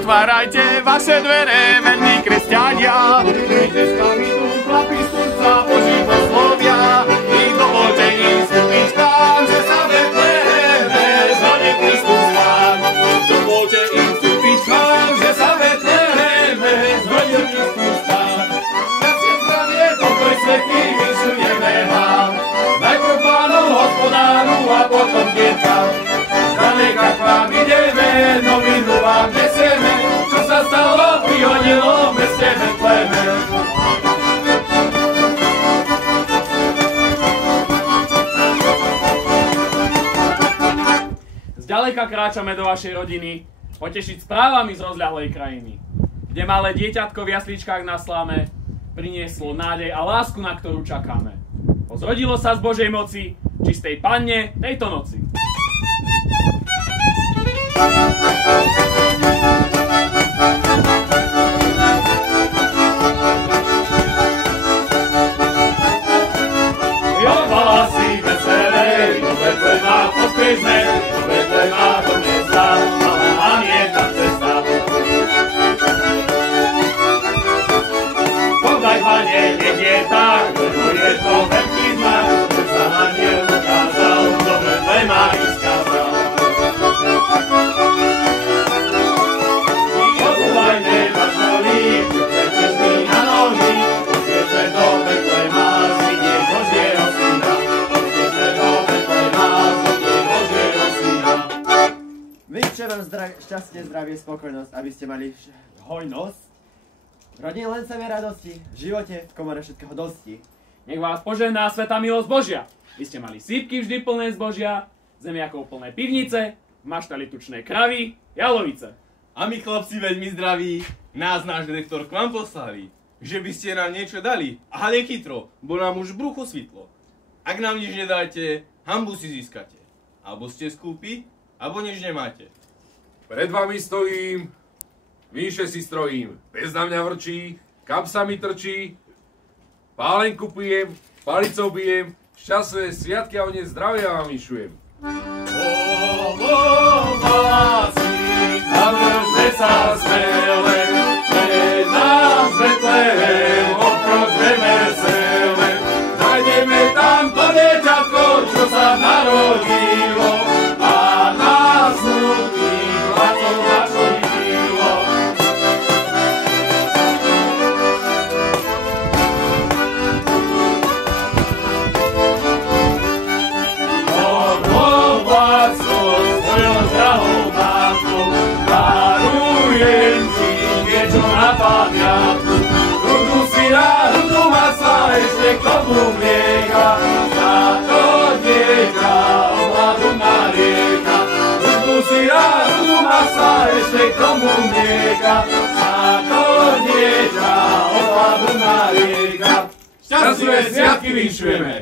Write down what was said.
Otvárajte vaše dvere, verní kresťania. Príďte s nami tu, chlapi z Turca, Boží poslovia. I dovolte im vstúpiť k vám, že sa v Betleheme zrodil Kristus Pán. Dovolte im vstúpiť k vám, že sa v Betleheme zrodil Kristus Pán. Šťastie, zdravie, pokoj svätý vyšujeme vám. Najprv Pánu Hospodáru a potom deťam. Zdaleka k vám ideme, novinu vám nesieme, čo sa stalo, prihodilo v meste Betleheme. Zďaleka kráčame do vašej rodiny, potešiť správami z rozľahlej krajiny, kde malé dieťatko v jasličkách na slame prinieslo nádej a lásku, na ktorú čakáme. Pozrodilo sa z Božej moci, čistej Panne tejto noci. Jo, hlasy veselé, do Betlema pospiešme, do Betlema do mesta, ale nám je tam cesta. Podaj, Pane, jedie tak, lebo je to veľký znak, že sa anjel ukázal, do Betlema i skázal. Odúvajme vašoli, prečešný na nohy, posvietme do Betlema, zvidie Božieho syna. Posvietme do Betlema, zvidie Božieho syna. Vyššie vám šťastie, zdravie, spokojnosť, aby ste mali hojnosť. V rodine len sebe radosti, v živote v komore všetkého dosti. Nech vás požehná svätá milosť Božia. Vy ste mali sípky vždy plné zbožia, zemiakov plné pivnice, maštali tučné kravy, jalovice. A my chlapci veľmi zdraví, nás náš direktor k vám poslali, že by ste nám niečo dali. Ale chytro, bo nám už brucho svitlo. Ak nám nič nedáte, hanbu si získate. Alebo ste skúpi, alebo nič nemáte. Pred vami stojím, výše si strojím, pes na mňa vrčí, kapsa mi trčí, pálenku pijem, palicou bijem, šťastné sviatky a o ne zdravia vám vyšujem. Zavržme sa smele, pred nás Betlehem, obkročme vesele. Zajdeme tam to dieťatko, čo sa narodilo, a nás smutných hlasov našlilo. Pamiatku, rudu syna, rudu masa, ešte k tomu mlieka, za to dieťa ohladu narieka. Rudu syna, rudu masa, ešte k tomu mlieka, za to dieťa ohladu narieka. Šťastlivé sviatky vinšujeme!